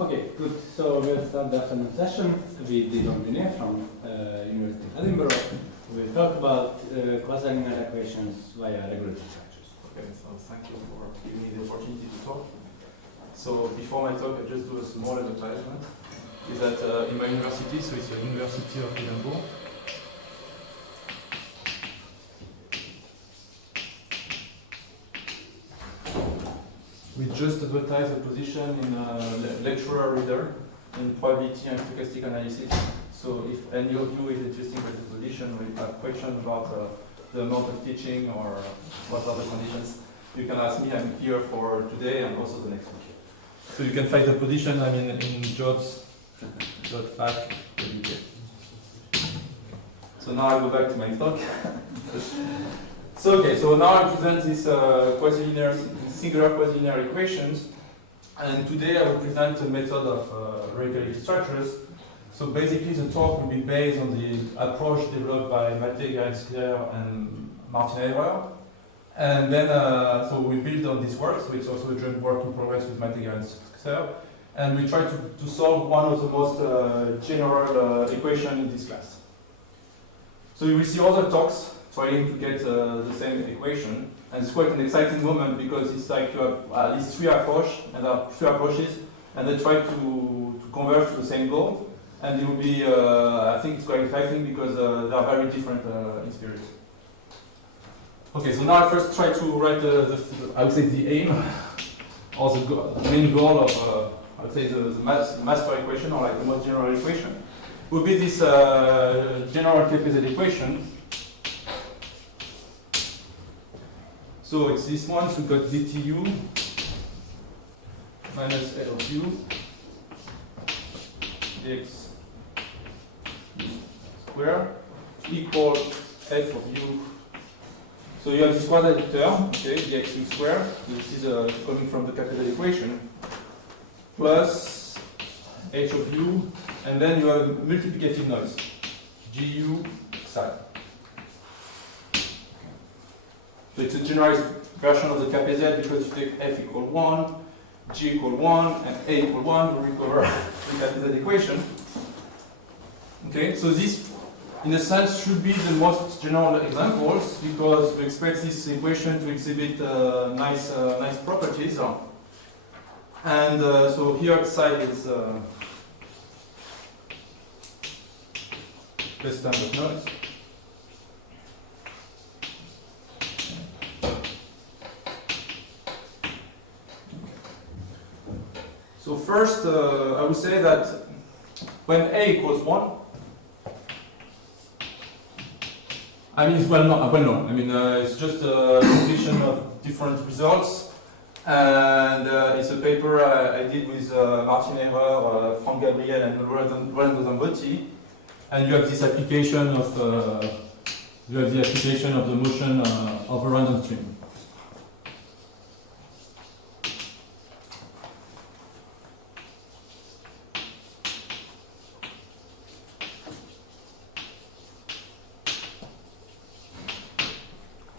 Okay, good. So we'll start the afternoon session with Yvain from University of Edinburgh. We'll talk about quasi-linear equations via regularity structures. Okay, so thank you for giving me the opportunity to talk. So before my talk, I just do a small advertisement. Is that in my university, so it's the University of Edinburgh. We just advertised a position in lecturer reader in probability and stochastic analysis. So if any of you is interested in this position, or you have questions about the amount of teaching or what are the conditions, you can ask me. I'm here for today and also the next week. So you can find the position in jobs.back. So now I go back to my talk. So now I present this singular quasilinear equations, and today I will present a method of regularity structures. So basically the talk will be based on the approach developed by Matte, and Martin. And then, so we build on this work, so it's also a joint work in progress with Matte, and we try to solve one of the most general equations in this class. So you will see other talks trying to get the same equation, and it's quite an exciting moment because it's like you have at least three approaches, and they try to converge to the same goal, and it will be, I think it's quite exciting because they are very different in spirit. Okay, so now I first try to write I would say the aim, or the main goal of, I would say the master equation, or like the most general equation, would be this general KPZ equation. So it's this one, so we've got dtu minus L of u dx square equal f of u. So you have this quadratic term, okay, dx square, this is coming from the capital equation, plus h of u, and then you have multiplicative noise, gu psi. So it's a generalized version of the KPZ because you take f equal 1, g equal 1, and a equal 1 to recover the KPZ equation. Okay, so this, in a sense, should be the most general examples because we expect this equation to exhibit nice properties. And so here psi is the standard noise. So first, I would say that when a equals 1, it's well known. It's just a completion of different results, and it's a paper I did with Martin, Frank Gabriel, and Lorenzo Zambotti, and you have this application of the motion of a random string.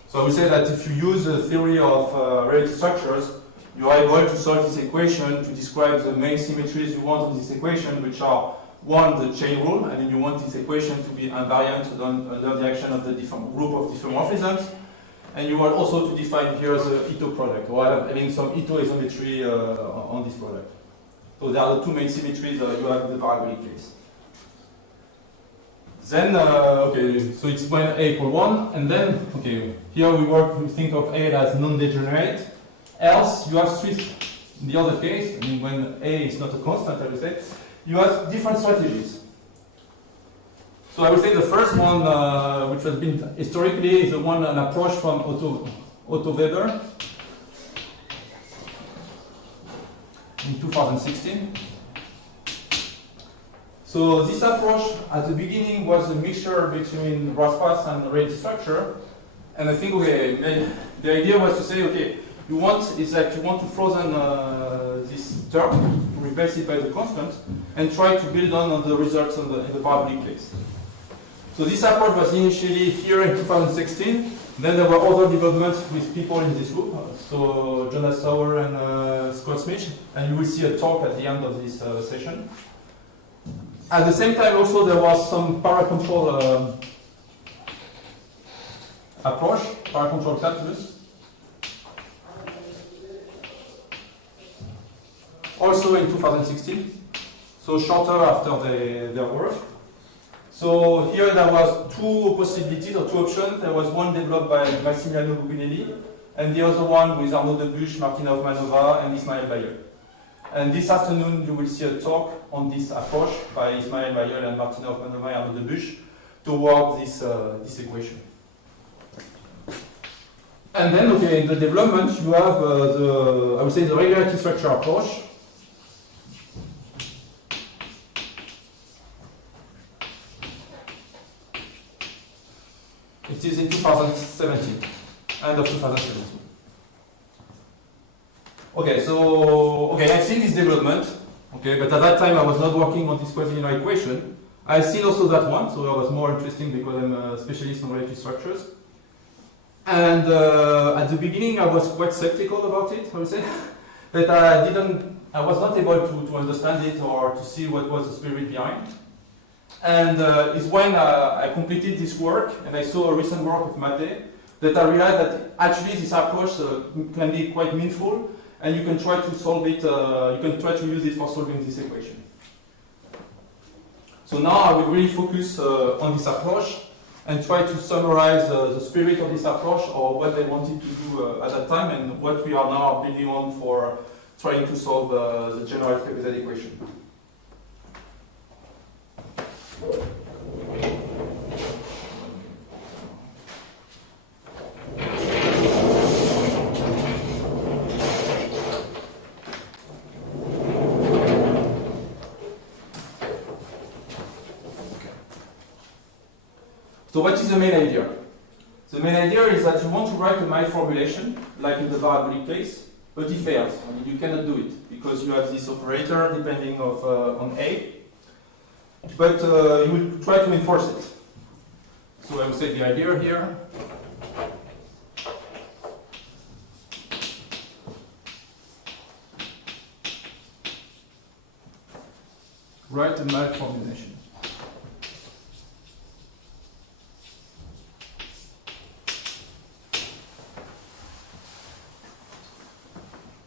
So I would say that if you use the theory of regularity structures, you are able to solve this equation to describe the main symmetries you want of this equation, which are, one, the chain rule, you want this equation to be invariant under the action of the different group of diffeomorphisms, and you want also to define here the Ito product, or having some Ito isometry on this product. So there are the two main symmetries you have in the parabolic case. Then, so it's when a equal 1, and then, here we think of A as non-degenerate, else you have switch. In the other case, when A is not a constant, I would say, you have different strategies. So I would say the first one, which has been historically, is an approach from Otto Weber in 2016. So this approach at the beginning was a mixture between Raspas and regularity structure, and I think the idea was to say, you want to frozen this term, replace it by the constant, and try to build on the results in the parabolic case. So this approach was initially here in 2016, Then there were other developments with people in this group, so Jonas Sauer and Scott Smith, and you will see a talk at the end of this session. At the same time also there was some paracontrol approach, paracontrol calculus. Also in 2016, so shorter after their work. So here there was two possibilities or two options. There was one developed by Massimiliano Gubbinelli, and the other one with Arnaud Debuche, Martina Hoffmanova, and Ismail Bayel. And this afternoon you will see a talk on this approach by Ismail Bayel and Martina Hoffmanova and Arnaud Debuche toward this equation. And then, okay, in the development you have I would say the regularity structure approach. It is in 2017, end of 2017. Okay, so I've seen this development, okay, but at that time I was not working on this quasilinear equation. I've seen also that one, so that was more interesting because I'm a specialist on regularity structures. And at the beginning I was quite skeptical about it, I would say, but I was not able to understand it or to see what was the spirit behind. And it's when I completed this work and I saw a recent work of Mate that I realized that actually this approach can be quite meaningful, and you can try to solve it, you can try to use it for solving this equation. So now I will really focus on this approach and try to summarize the spirit of this approach, or what they wanted to do at that time, and what we are now building on for trying to solve the general trapezoid equation. So what is the main idea? The main idea is that you want to write a mild formulation, like in the parabolic case, but it fails. I mean, you cannot do it, because you have this operator depending on A, but you will try to enforce it. So I would say the idea here write a mild formulation.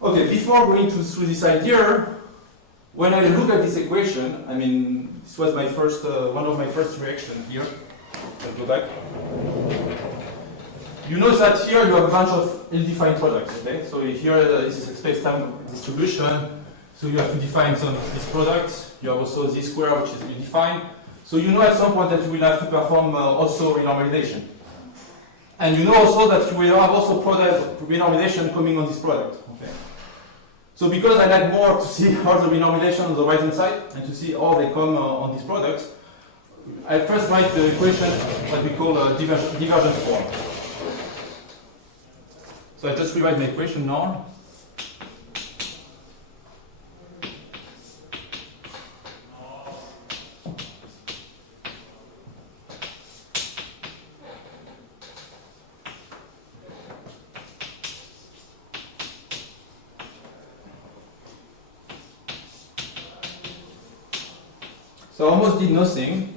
Okay, before going through this idea, when I look at this equation, I mean, this was my first, one of my first reactions here. Let's go back. You know that here you have a bunch of ill-defined products, okay? So here this is a space-time distribution, so you have to define some of these products. You have also this square, which is ill-defined. So you know at some point that you will have to perform also renormalization. And you know also that you will have also product renormalization coming on this product, okay? So because I like more to see all the renormalization on the right hand side and to see how they come on these products, I first write the equation what we call a divergence form. So I just rewrite my equation now. So I almost did nothing.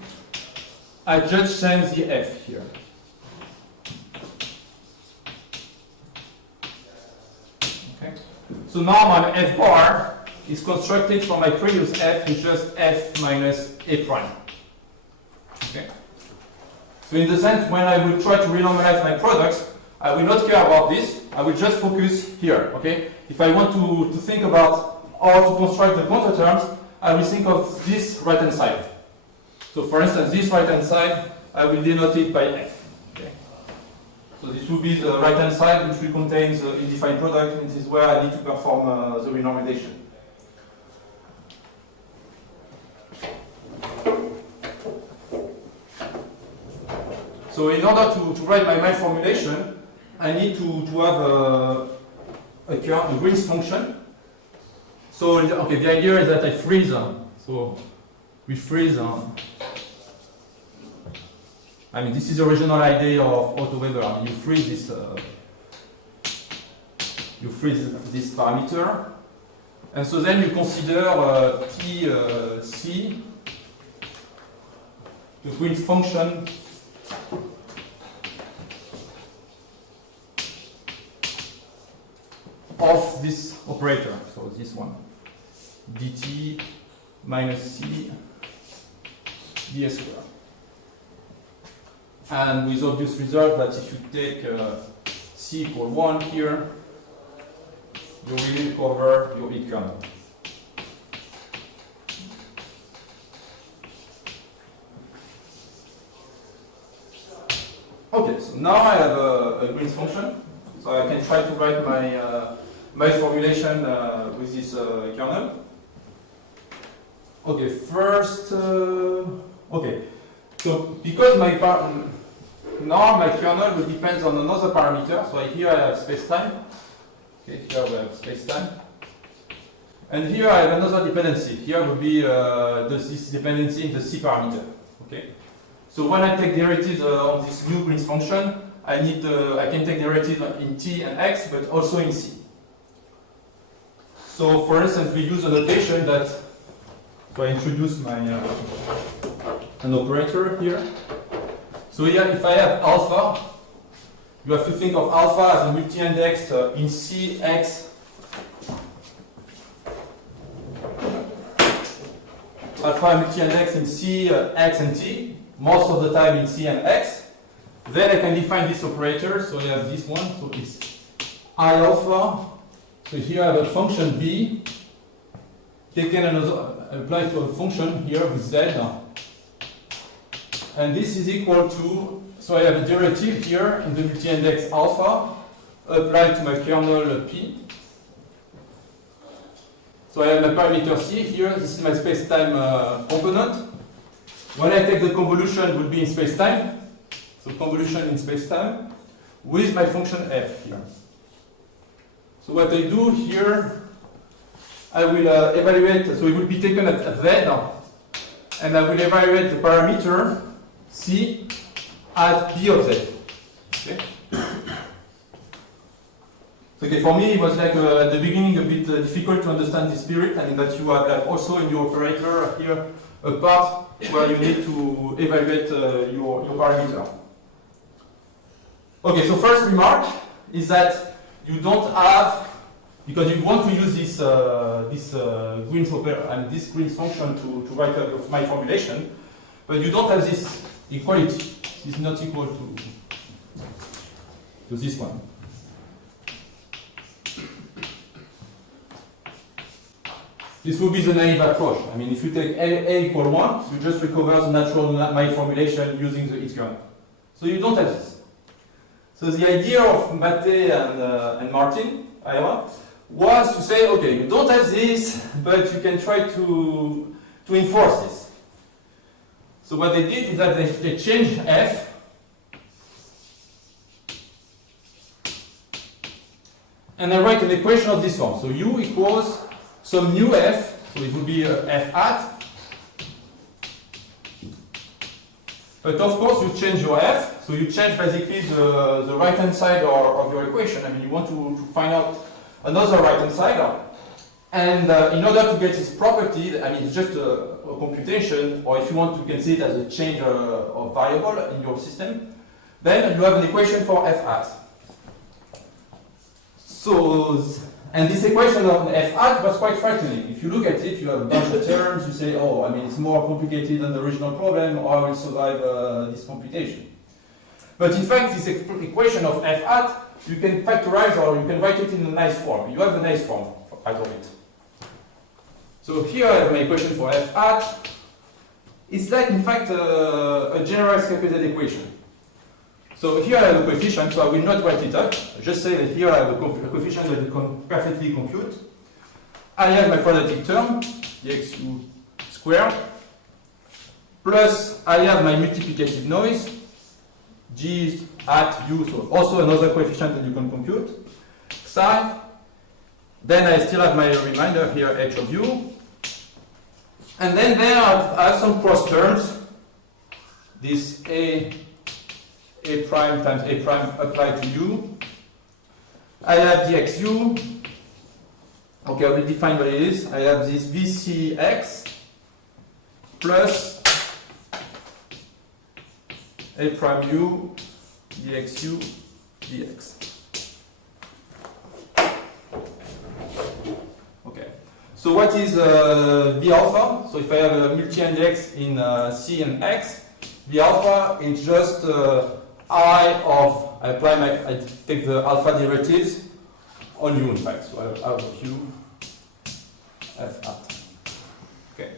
I just changed the F here. Okay. So now my F bar is constructed from my previous F with just F minus A prime. Okay. So in the sense, when I will try to renormalize my products, I will not care about this. I will just focus here. Okay. If I want to think about how to construct the counterterms, I will think of this right-hand side. So for instance, this right-hand side, I will denote it by F. Okay. So this will be the right-hand side, which will contain the ill-defined product, and this is where I need to perform the renormalization. So in order to write my mild formulation, I need to have a Green's function. So okay, the idea is that I freeze. So we freeze I mean, this is the original idea of Otto Weber. I mean, you freeze this parameter, and so then you consider Pc, the Green function of this operator, so this one, dt minus c ds squared. And with obvious result that if you take c equal 1 here, you will recover your heat kernel. Okay, so now I have a Green function, so I can try to write my formulation with this kernel. Okay, first, okay, so because now my kernel will depend on another parameter, so here I have space-time, okay, here we have space-time, and here I have another dependency. Here will be this dependency in the C parameter, okay. So when I take derivatives on this new Green function, I can take derivatives in T and X, but also in C. So for instance, we use a notation that, so I introduce my an operator here. So here, if I have alpha, you have to think of alpha as a multi-index in C, X, alpha multi-index in C, X, and T, most of the time in C and X. Then I can define this operator, so I have this one, so it's I alpha. So here I have a function B, taken another, apply to a function here with Z. And this is equal to, so I have a derivative here in the multi-index alpha, applied to my kernel P. So I have my parameter C here, this is my space-time component. When I take the convolution, it will be in space-time, so convolution in space-time, with my function f here. So what I do here, I will evaluate, so it will be taken at Z, and I will evaluate the parameter C at B of Z. Okay? Okay, for me it was like at the beginning a bit difficult to understand the spirit, and that you have like also in your operator here a part where you need to evaluate your parameter. Okay, so first remark is that you don't have, because you want to use this Green's operator and this Green's function to write up my formulation, but you don't have this equality. It's not equal to this one. This will be the naive approach. I mean, if you take A equal 1, you just recover the natural my formulation using the heat kernel. So you don't have this. So the idea of Matte and Martin, was to say, okay, you don't have this, but you can try to enforce this. So what they did is that they changed F, and I write an equation of this form. So U equals some new F, so it would be F hat. But of course, you change your F, so you change basically the right-hand side of your equation. I mean, you want to find out another right-hand side. And in order to get this property, I mean, it's just a computation, or if you want, you can see it as a change of variable in your system. Then you have an equation for F hat. So, and this equation of F hat was quite frightening. If you look at it, you have a bunch of terms, you say, oh, I mean, it's more complicated than the original problem, or I will survive this computation. But in fact, this equation of F hat, you can factorize, or you can write it in a nice form. You have a nice form out of it. So here I have my equation for F hat. It's like, in fact, a generalized capacity equation. So here I have a coefficient, so I will not write it up. I just say that here I have a coefficient that you can perfectly compute. I have my quadratic term, dxu squared, plus I have my multiplicative noise, g at u, so also another coefficient that you can compute, psi. Then I still have my remainder here, h of u. And then there I have some cross terms, this a A prime times A prime applied to U. I have dxu. Okay, I will define what it is. I have this VCX plus A prime U dxu dx. Okay. So what is V alpha? So if I have a multi-index in C and X, V alpha is just I take the alpha derivatives on U in fact. So I have out of U F at. Okay.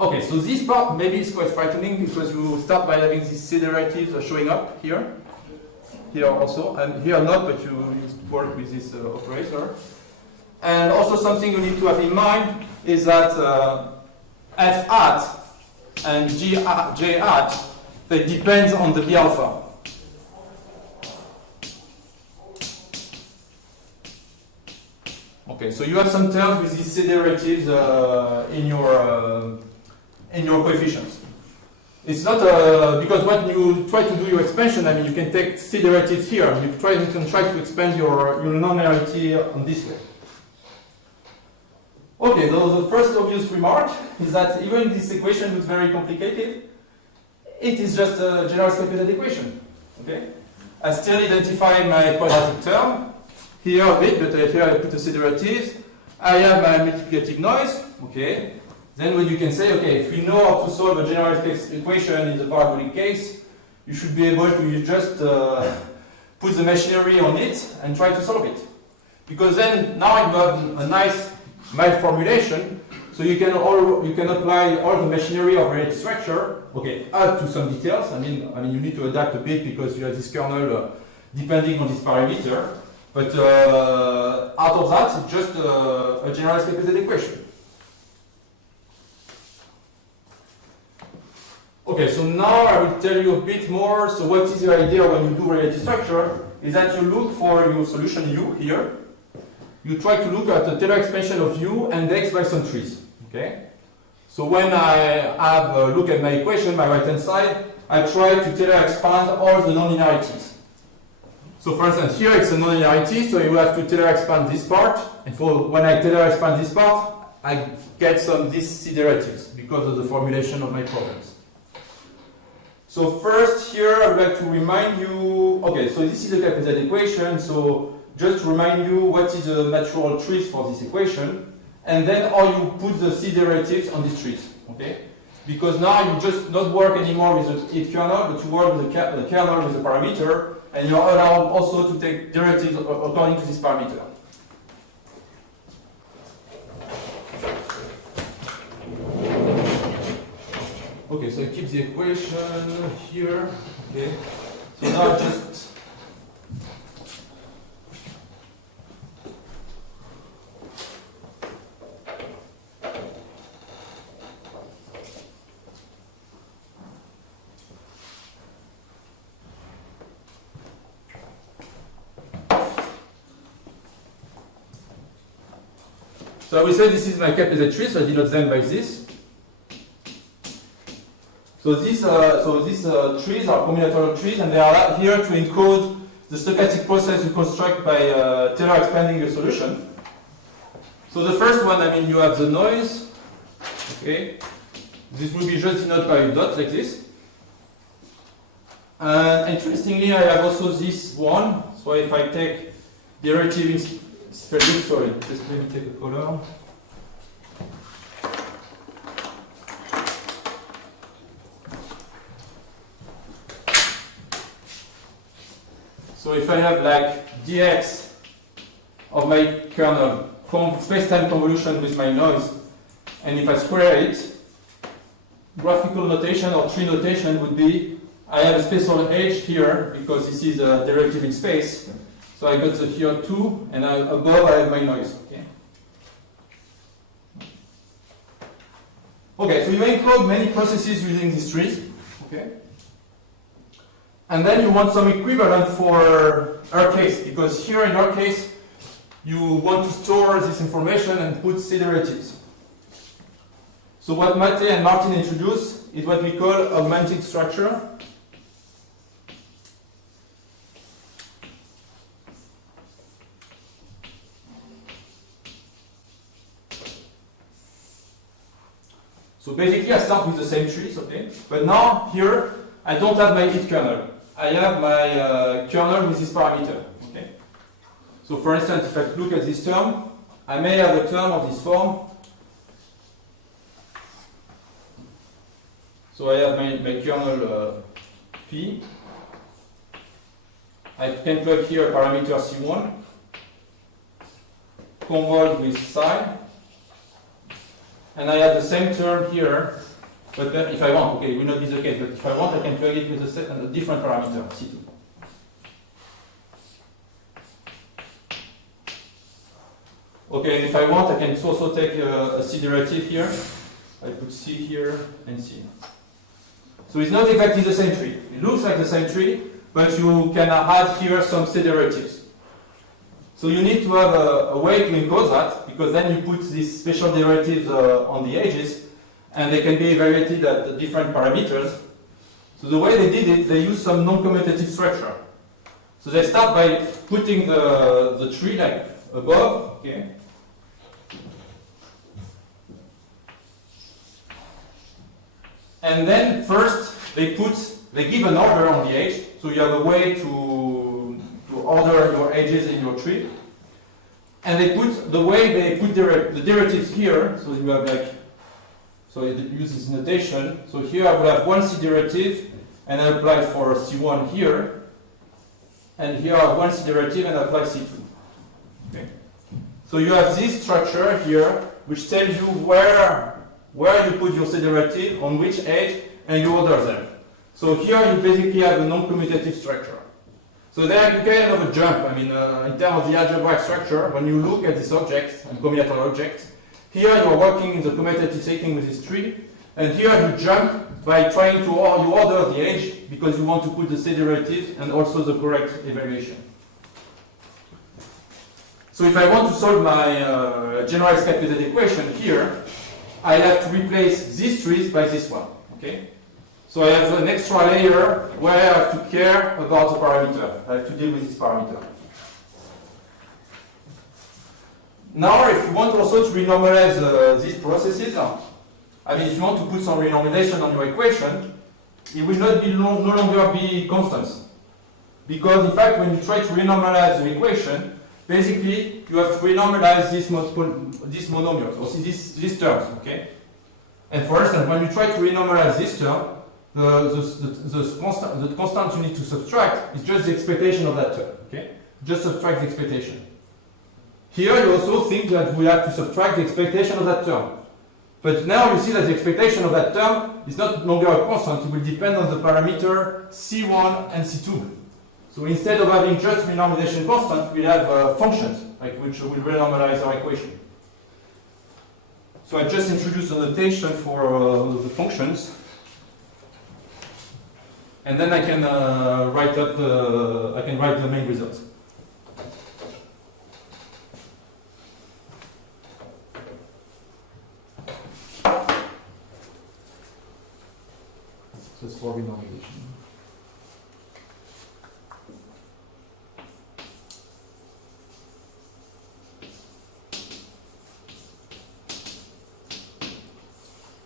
Okay, so this part maybe is quite frightening because you start by having these C derivatives showing up here. Here also, and here not, but you work with this operator. And also something you need to have in mind is that F hat and J hat, they depend on the V alpha. Okay, so you have some terms with these C derivatives in your coefficients. It's not because when you try to do your expansion, I mean, you can take C derivatives here. You can try to expand your nonlinearity on this way. Okay, so the first obvious remark is that even this equation looks very complicated, it is just a general computed equation. Okay, I still identify my quadratic term here a bit, but here I put the C derivatives. I have my multiplicative noise. Okay. Then what you can say, okay, if we know how to solve a general equation in the parabolic case, you should be able to just put the machinery on it and try to solve it. Because then now you have a nice mild formulation, so you can apply all the machinery of regularity structure. Okay, add to some details. I mean you need to adapt a bit because you have this kernel depending on this parameter. But out of that, it's just a general computed equation. Okay, so now I will tell you a bit more. So what is the idea when you do regularity structure is that you look for your solution U here. You try to look at the Taylor expansion of U and X by some trees. Okay? So when I have a look at my equation, my right-hand side, I try to Taylor expand all the nonlinearities. So for instance, here it's a nonlinearity, so you have to Taylor expand this part. And when I Taylor expand this part, I get some these C derivatives because of the formulation of my problems. So first here, I would like to remind you, okay, so this is a capital equation, so just to remind you what is the natural trees for this equation, and then how you put the C derivatives on these trees, okay? Because now you just not work anymore with the kernel, but you work with the kernel with the parameter, and you're allowed also to take derivatives according to this parameter. Okay, so I keep the equation here. Okay, so now just so I will say this is my capital tree, so I denote them by this. So these trees are combinatorial trees, and they are here to encode the stochastic process you construct by Taylor expanding your solution. So the first one, I mean, you have the noise. Okay, this will be just denoted by a dot like this. And interestingly, I have also this one. So if I take derivative in spheroid, sorry, just let me take a color. So if I have like dx of my kernel space-time convolution with my noise, and if I square it, graphical notation or tree notation would be I have a spatial edge here because this is a derivative in space. So I got here 2, and above I have my noise. Okay. Okay, so you encode many processes using these trees. Okay. And then you want some equivalent for our case, because here in our case, you want to store this information and put C derivatives. So what Mate and Martin introduced is what we call augmented structure. So basically I start with the same trees, okay? But now here I don't have my id kernel. I have my kernel with this parameter, okay? So for instance, if I look at this term, I may have a term of this form. So I have my kernel P. I can plug here a parameter C1, convolved with psi, and I have the same term here, but if I want, okay, it will not be the case, but if I want, I can plug it with a different parameter, C2. Okay, and if I want, I can also take a C derivative here. I put C here and C. So it's not exactly the same tree. It looks like the same tree, but you can add here some C derivatives. So you need to have a way to encode that, because then you put these special derivatives on the edges, and they can be evaluated at the different parameters. So the way they did it, they used some non-commutative structure. So they start by putting the tree like above, okay? And then first they give an order on the edge, so you have a way to order your edges in your tree. And they put the the derivatives here, so you have like, so it uses notation. So here I will have one C derivative, and I apply for C1 here. And here I have one C derivative, and I apply C2. Okay. So you have this structure here, which tells you where you put your C derivative, on which edge, and you order them. So here you basically have a non-commutative structure. So there you kind of a jump. I mean, in terms of the algebraic structure, when you look at this object, a combinatorial object, here you are working in the commutative setting with this tree, and here you jump by trying to order the edge because you want to put the C derivative and also the correct evaluation. So if I want to solve my generalized calculated equation here, I have to replace these trees by this one. Okay? So I have an extra layer where I have to care about the parameter. I have to deal with this parameter. Now, if you want also to renormalize these processes, I mean, if you want to put some renormalization on your equation, it will not be no longer be constants. Because in fact, when you try to renormalize the equation, basically you have to renormalize these monomials, or these terms, okay? And for instance, when you try to renormalize this term, the constant you need to subtract is just the expectation of that term, okay? Just subtract the expectation. Here you also think that we have to subtract the expectation of that term. But now you see that the expectation of that term is not longer a constant, it will depend on the parameter C1 and C2. So instead of having just renormalization constant, we have functions, like which will renormalize our equation. So I just introduced a notation for the functions. And then I can write the main results. So it's for renormalization.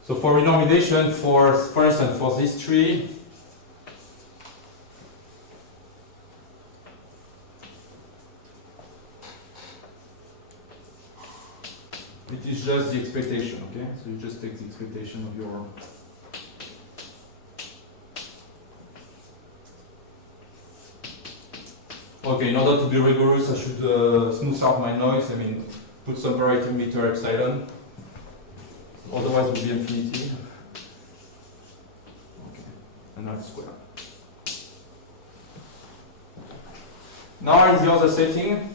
So for renormalization, for instance, for this tree, it is just the expectation, okay? So you just take the expectation of your... Okay, in order to be rigorous, I should smooth out my noise. I mean, put some parameter meter epsilon. Otherwise, it will be infinity. Okay, and that's square. Now, in the other setting,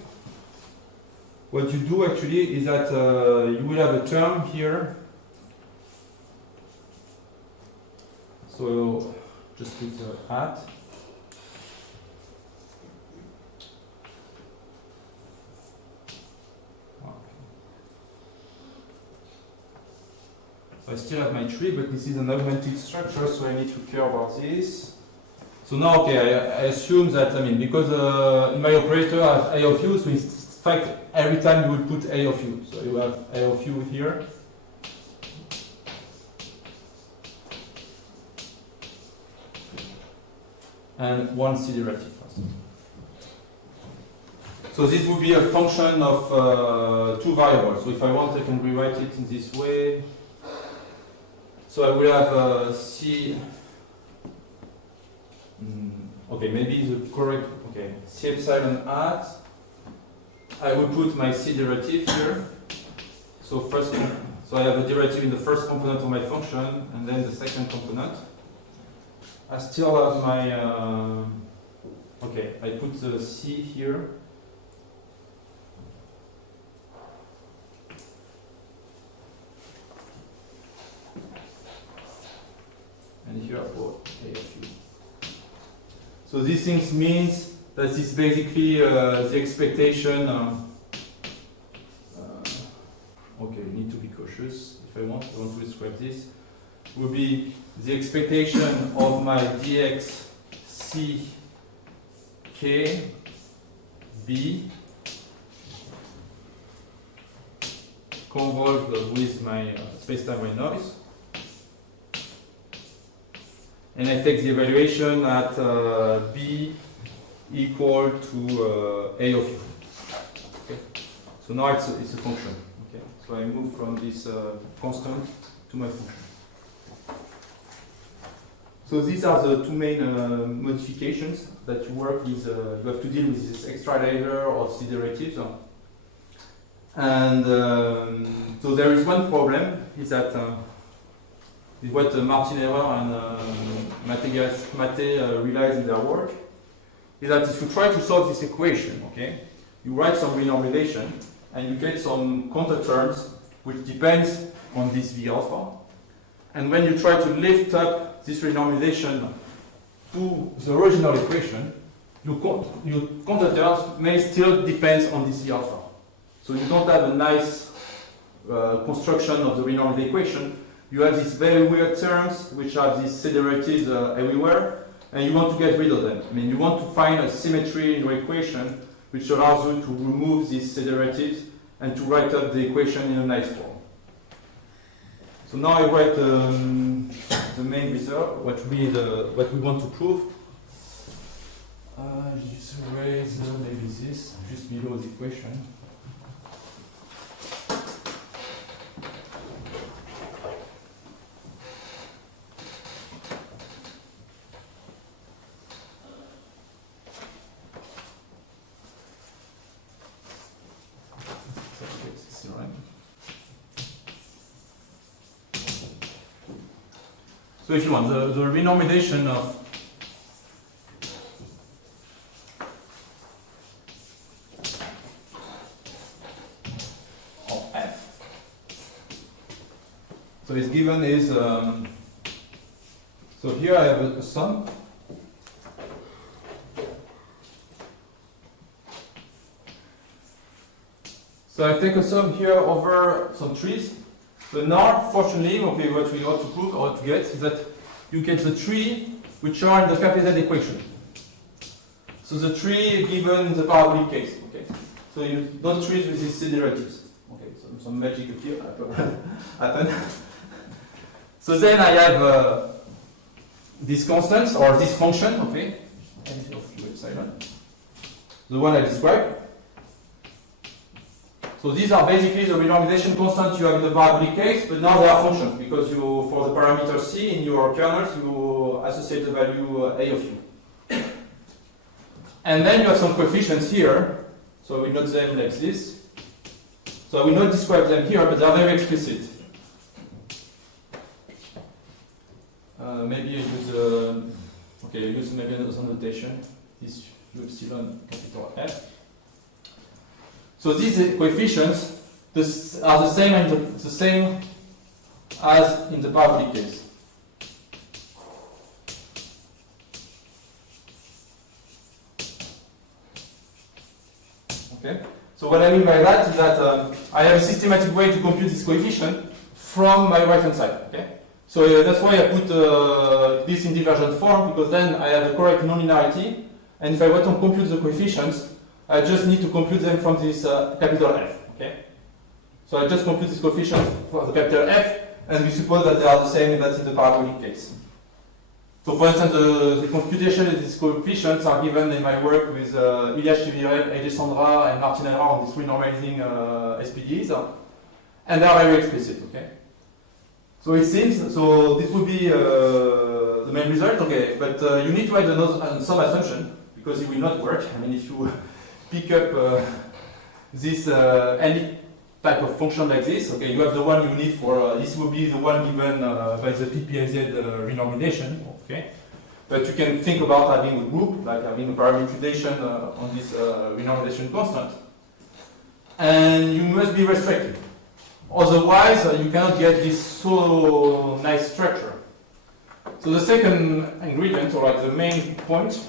what you do actually is that you will have a term here. So just put the hat. So I still have my tree, but this is an augmented structure, so I need to care about this. So now, okay, I assume that, I mean, because in my operator I have A of u, so in fact, every time you will put A of u. So you have A of u here. and one C derivative first. So this would be a function of two variables. So if I want, I can rewrite it in this way. So I will have C. Okay, maybe the correct. Okay, C epsilon hat. I will put my C derivative here. So first, so I have a derivative in the first component of my function, and then the second component. I still have my. Okay, I put the C here. And here I put A of U. So these things means that it's basically the expectation. Okay, we need to be cautious. If I want to describe this, will be the expectation of my dx c k b convolved with my spacetime by noise. And I take the evaluation at b equal to a of u. Okay. So now it's a function. Okay. So I move from this constant to my function. So these are the two main modifications that you work with. You have to deal with this extra layer of C derivatives. And so there is one problem, is that is what Martinera and Mate realized in their work, is that if you try to solve this equation, okay, you write some renormalization and you get some counter terms which depends on this V alpha. And when you try to lift up this renormalization to the original equation, your counter terms may still depend on this V alpha. So you don't have a nice construction of the renormalized equation. You have these very weird terms which have these C derivatives everywhere, and you want to get rid of them. I mean, you want to find a symmetry in your equation which allows you to remove these C derivatives and to write up the equation in a nice form. So now I write the main result, what we want to prove. Just erase maybe this just below the equation. So if you want, the renormalization of F. So it's given is, so here I have a sum. So I take a sum here over some trees. So now, fortunately, okay, what we ought to prove or to get is that you get the tree which are in the capital equation. So the tree given in the parabolic case. Okay. So you don't treat with these C derivatives. Okay. So some magic here happen. So then I have these constants or this function. Okay. Of U epsilon. The one I described. So these are basically the renormalization constants you have in the parabolic case, but now they are functions because you, for the parameter C in your kernels, you associate the value A of U. And then you have some coefficients here. So we note them like this. So I will not describe them here, but they are very explicit. Maybe I use okay, I use maybe another notation. This U epsilon capital F. So these coefficients are the same as in the parabolic case. Okay. So what I mean by that is that I have a systematic way to compute this coefficient from my right hand side. Okay. So that's why I put this in divergent form, because then I have the correct nonlinearity, and if I want to compute the coefficients, I just need to compute them from this capital F. Okay. So I just compute this coefficient for the capital F, and we suppose that they are the same that's in the parabolic case. So for instance, the computation of these coefficients are given in my work with Ilya Chivirev, Alexandra, and Martin Henra on these renormalizing SPDEs. And they are very explicit, okay? So it seems, so this would be the main result, okay, but you need to add some assumption, because it will not work. I mean, if you pick up this, any type of function like this, okay, you have the one you need for, this will be the one given by the PDEs renormalization, okay? But you can think about having a group, like having a parametrization on this renormalization constant. And you must be restricted. Otherwise, you cannot get this so nice structure. So the second ingredient, or like the main point,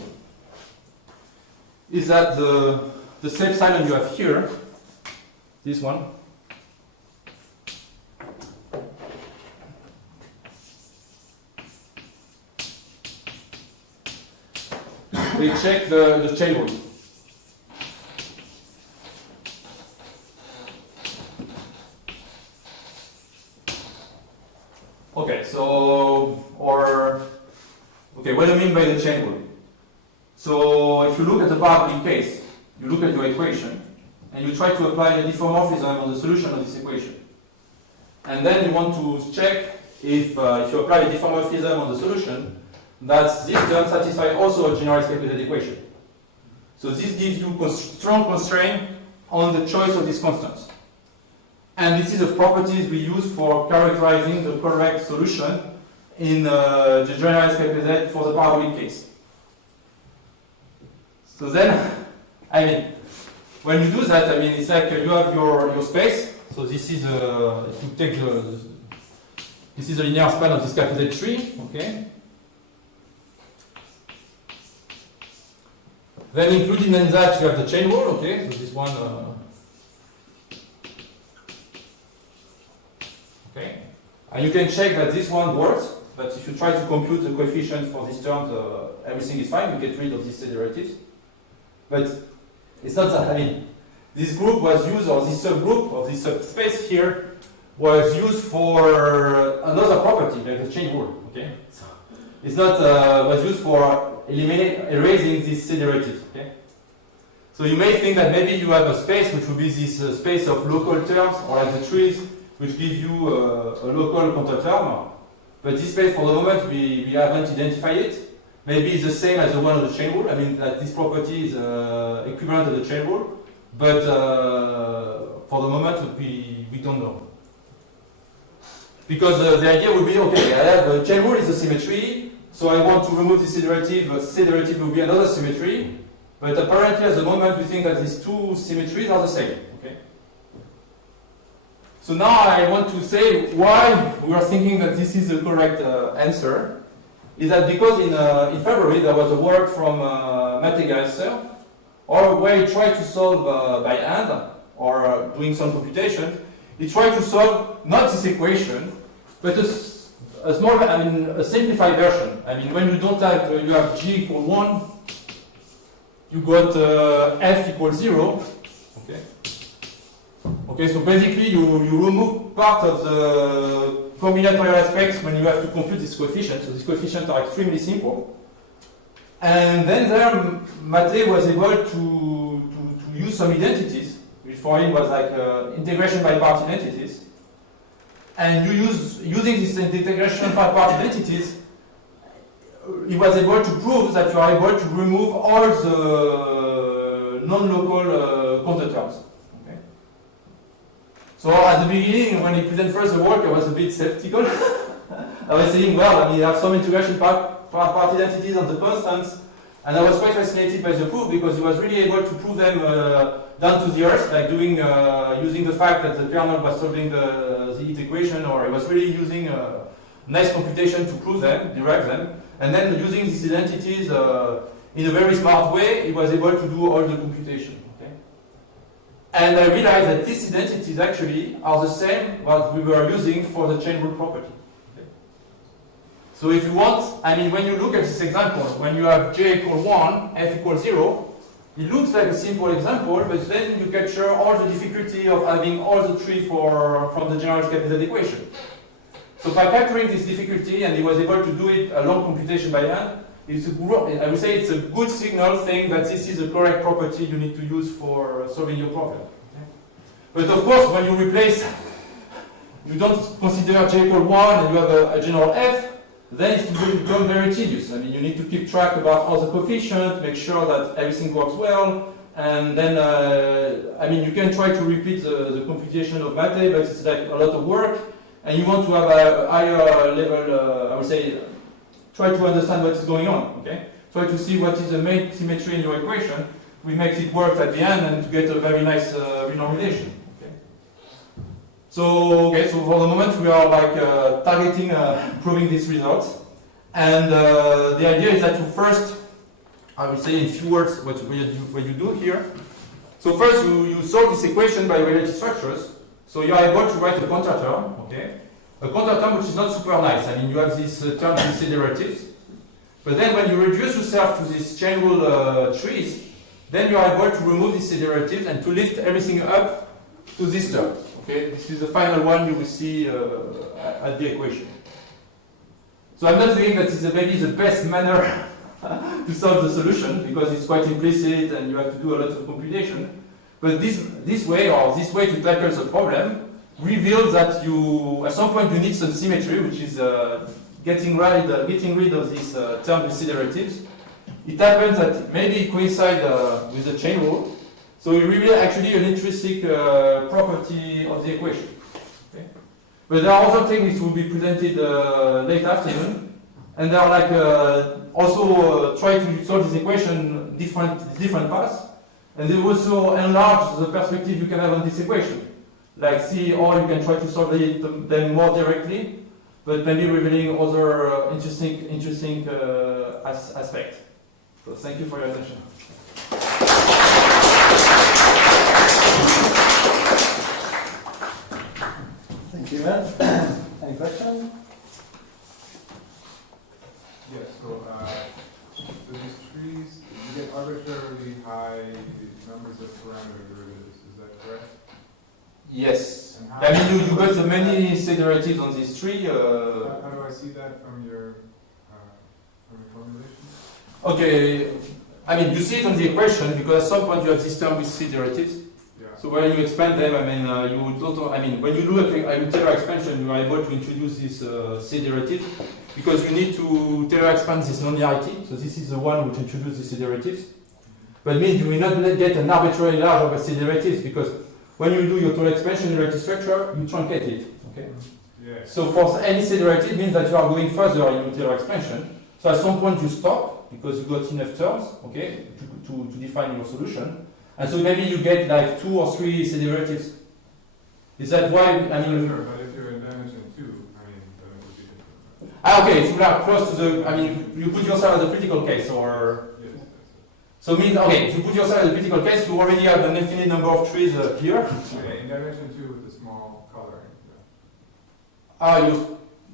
is that the safe silent you have here, this one, we check the chain rule. Okay, so, okay, what do you mean by the chain rule? So, if you look at the parabolic case, you look at your equation, and you try to apply a diffeomorphism on the solution of this equation. And then you want to check if you apply a diffeomorphism on the solution, that this term satisfies also a generalized calculated equation. So this gives you strong constraint on the choice of these constants. And this is the properties we use for characterizing the correct solution in the generalized calculated for the parabolic case. So then, I mean, when you do that, I mean, it's like you have your space. So this is if you take this is a linear span of this calculated tree, okay? Then including in that you have the chain rule, okay? So this one, okay? And you can check that this one works, but if you try to compute the coefficients for these terms, everything is fine, you get rid of these derivatives. But it's not that, I mean, this group was used, or this subgroup, or this subspace here, was used for another property, like the chain rule, okay? So it's not, was used for erasing these derivatives, okay? So you may think that maybe you have a space which would be this space of local terms, or like the trees, which give you a local counterterm. But this space, for the moment, we haven't identified it. Maybe it's the same as the one of the chain rule. I mean, that this property is equivalent to the chain rule. But for the moment, we don't know. Because the idea would be, okay, I have a chain rule is a symmetry, so I want to remove this derivative. This derivative will be another symmetry. But apparently, at the moment, we think that these two symmetries are the same. Okay. So now I want to say why we are thinking that this is the correct answer. Is that because in February there was a work from Mattegeiser, or where he tried to solve by hand or doing some computation. He tried to solve not this equation, but a small, I mean, a simplified version. I mean, when you don't have, you have g equal 1, you got f equals 0. Okay. Okay, so basically you remove part of the combinatorial aspects when you have to compute this coefficient. So these coefficients are extremely simple. And then there, Matte was able to use some identities, which for him was like integration by part identities. And using this integration by part identities, he was able to prove that you are able to remove all the non-local counterterms. Okay? So at the beginning, when he presented first the work, I was a bit skeptical. I was saying, well, I mean, you have some integration part identities on the constants, and I was quite fascinated by the proof because he was really able to prove them down to the earth, like doing using the fact that the kernel was solving the heat equation, or he was really using nice computation to prove them, derive them, and then using these identities in a very smart way, he was able to do all the computation. Okay? And I realized that these identities actually are the same what we were using for the chain rule property. So if you want, I mean, when you look at this example, when you have j equal 1, f equals 0, it looks like a simple example, but then you capture all the difficulty of having all the tree from the general capital equation. So by capturing this difficulty, and he was able to do it a long computation by hand, I would say it's a good signal saying that this is the correct property you need to use for solving your problem. Okay? But of course, when you replace, you don't consider j equal 1 and you have a general f, then it will become very tedious. I mean, you need to keep track about all the coefficients, make sure that everything works well, and then, I mean, you can try to repeat the computation of mate, but it's like a lot of work, and you want to have a higher level, I would say, try to understand what is going on, okay? Try to see what is the main symmetry in your equation, which makes it work at the end and to get a very nice renormalization. So, okay, so for the moment we are like targeting proving these results, and the idea is that you first, I will say in few words what you do here. So first you solve this equation by regularity structures. So you are able to write a counterterm, okay? A counterterm which is not super nice. I mean, you have this term with C derivatives, but then when you reduce yourself to these chain rule trees, then you are able to remove these C derivatives and to lift everything up to this term. Okay, this is the final one you will see at the equation. So I'm not saying that this is maybe the best manner to solve the solution because it's quite implicit and you have to do a lot of computation. But this way to tackle the problem reveals that you at some point you need some symmetry, which is getting rid of these term with C derivatives. It happens that maybe it coincides with the chain rule. So it reveals actually an intrinsic property of the equation. Okay? But there are other things which will be presented late afternoon, and they are like also try to solve this equation different paths, and they also enlarge the perspective you can have on this equation. Like see, or you can try to solve them more directly, but maybe revealing other interesting aspects. So thank you for your attention. Thank you, Yvain. Any questions? Yes, so these trees, you get arbitrarily high numbers of parameter derivatives, is that correct? Yes. I mean, you got many C derivatives on this tree. How do I see that from your formulation? Okay, I mean, you see it on the equation because at some point you have this term with C derivatives. Yeah. So when you expand them, I mean, when you look at Taylor expansion, you are able to introduce this C derivative because you need to Taylor expand this nonlinearity. So this is the one which introduces the C derivatives. But it means you will not get an arbitrarily large number of C derivatives because when you do your Taylor expansion regularity structure, you truncate it. Okay. Yeah. So for any C derivative means that you are going further in your Taylor expansion. So at some point you stop because you got enough terms, okay, to define your solution. And so maybe you get like 2 or 3 C derivatives. Is that why, I mean... Sure, but if you're in dimension 2, I mean, then it would be different. Okay, if you are close to the, I mean, you put yourself as a critical case, or... Yes, that's it. So it means, okay, if you put yourself as a critical case, you already have an infinite number of trees here. Okay, in dimension 2 with the small coloring. Yeah.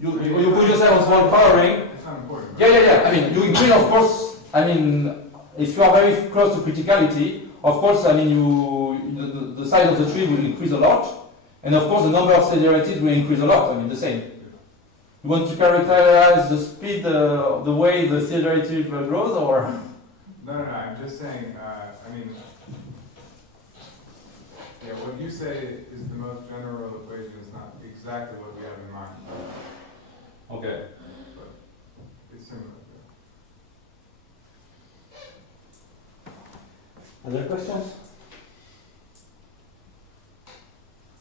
You put yourself on small coloring. It's not important. Yeah. I mean, you increase, of course, I mean, if you are very close to criticality, of course, I mean, the size of the tree will increase a lot, and of course, the number of C derivatives will increase a lot. I mean, the same. You want to characterize the speed, the way the C derivative grows, or? No, I'm just saying, I mean, yeah, what you say is the most general equation is not exactly what we have in mind. Okay. But it's similar. Other questions?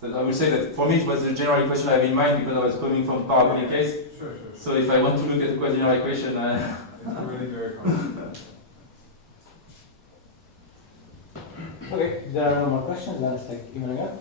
So I will say that for me it was the general equation I have in mind because I was coming from parabolic case. Sure. So if I want to look at the quasi-general equation, It's already very common. Okay, if there are no more questions, then let's take a minute.